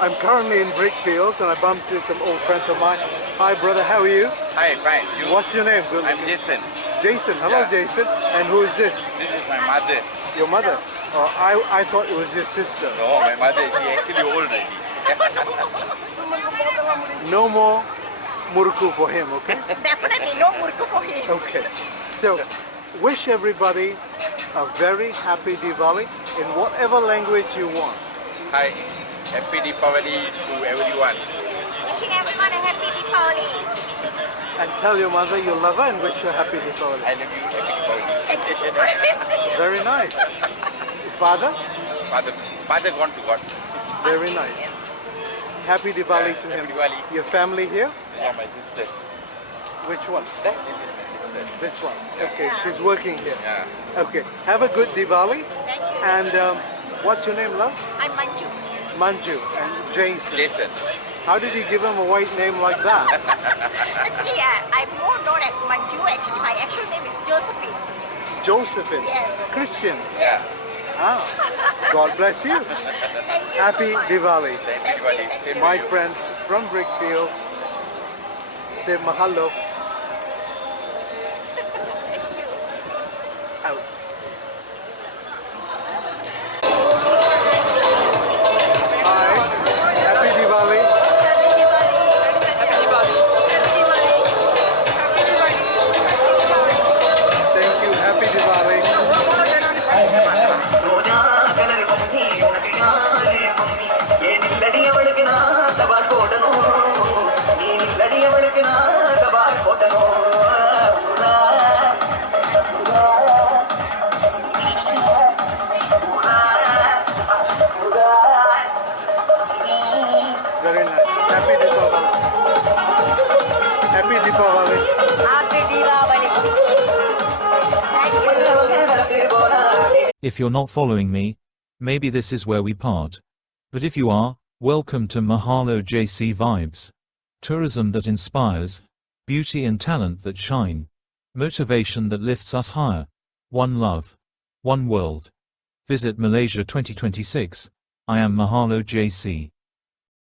I'm currently in Brickfields and I bumped into some old friends of mine. Hi brother, how are you? Hi, fine. You? What's your name? Good I'm looking. Jason. Jason, hello Yeah. Jason. And who is this? This is my mother's. Your mother? Oh, I thought it was your sister. No, my mother, she actually old already. No more muruku for him, okay? Definitely no murku for him. Okay. So, wish everybody a very happy Diwali in whatever language you want. Hi, happy Deepavali to everyone. Wishing everyone a happy Deepavali. And tell your mother you love her and wish her happy Diwali. I love you, happy Deepavali. Thank you so much. Very nice. Father? Father gone to God. Very nice. Happy Diwali to him. Happy Diwali. Your family here? Yeah, my sister. Which one? That is my sister. This one. Okay, she's working here. Yeah. Okay, have a good Diwali. Thank you. And what's your name, love? I'm Manju. Manju and Jason. Jason. How did you give him a white name like that? Actually, I'm more known as Manju. Actually, my actual name is Josephine. Josephine. Yes. Christian. Yeah. Ah, God bless you. Thank you Happy so much. Diwali. Happy Diwali. Same to My you. friends from Brickfield say mahalo. Thank you. Out. Hi. Happy Diwali. Thank you. Happy Diwali. Very nice. Happy Deepavali. Happy Deepavali. Happy Deepavali. Thank you. If you're not following me, maybe this is where we part. But if you are, welcome to Mahalo JC Vibes. Tourism that inspires, beauty and talent that shine, motivation that lifts us higher. One love, one world. Visit Malaysia 2026. I am Mahalo JC.